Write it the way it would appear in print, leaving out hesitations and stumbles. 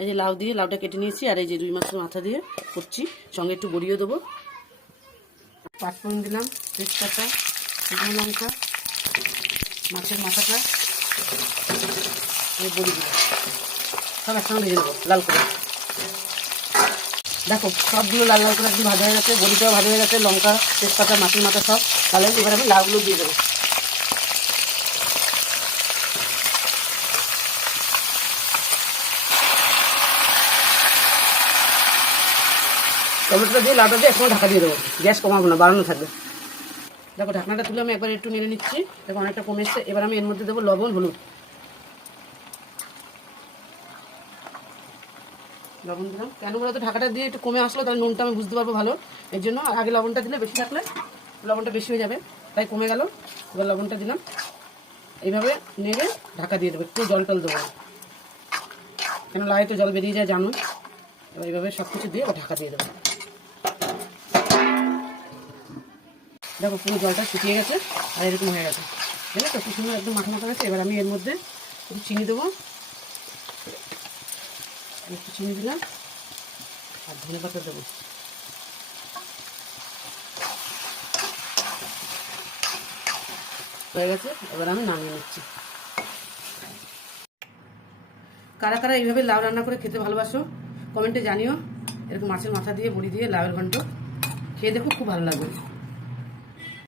এই যে লাউ দিয়ে লাউটা কেটে নিয়েছি, আর এই যে রুই মাছের মাথা দিয়ে করছি, সঙ্গে একটু বড়িও দেবো। 5 ফোড়ন দিলাম, তেজপাতা, শুকনো লঙ্কা, মাছের মাথাটা, এই বড়ি দিলাম, সব একসঙ্গে ভেজে দেবো লাল করে। দেখো সবগুলো লাল লাল করে একদম ভাজা হয়ে গেছে, বড়িটাও ভাজা হয়ে গেছে, লঙ্কা, তেজপাতা, মাছের মাথা সব তাহলে এবার আমি লাউগুলো দিয়ে দেবো। টমেটোটা দিয়ে লাউটা দিয়ে একসঙ্গে ঢাকা দিয়ে দেবো, গ্যাস কমাবো না, বাড়ানো থাকবে। দেখো ঢাকনাটা তুলে আমি একবার একটু নেড়ে নিচ্ছি, দেখো অনেকটা কমে এসছে। এবার আমি এর মধ্যে দেবো লবণ, হলুদ। লবণ দিলাম, কেন বলতো ঢাকাটা দিয়ে একটু কমে আসলো, তাহলে নুনটা আমি বুঝতে পারবো ভালো, এর জন্য। আগে লবণটা দিলে বেশি থাকলে লবণটা বেশি হয়ে যাবে, তাই কমে গেল। এবার লবণটা দিলাম, এইভাবে নেড়ে ঢাকা দিয়ে দেবো, একটু জল টল দেবো, কেন লাউয়ে তো জল বেরিয়ে যায় জানো। এবার এইভাবে সব কিছু দিয়ে ঢাকা দিয়ে দেবো। দেখো পুরো জলটা শুকিয়ে গেছে আর এরকম হয়ে গেছে, ঠিক আছে, কি সুন্দর একদম মাখা মাখা গেছে। এবার আমি এর মধ্যে একটু চিনি দেবো, একটু চিনি দিলাম, আর ধনে পাতা দেবো। হয়ে গেছে, এবার আমি নামিয়ে নিচ্ছি। কারা কারা এইভাবে লাউ রান্না করে খেতে ভালোবাসো কমেন্টে জানিও। এরকম মাছের মাথা দিয়ে বড়ি দিয়ে লাউয়ের ঘন্ট খেয়ে দেখো, খুব ভালো লাগবে।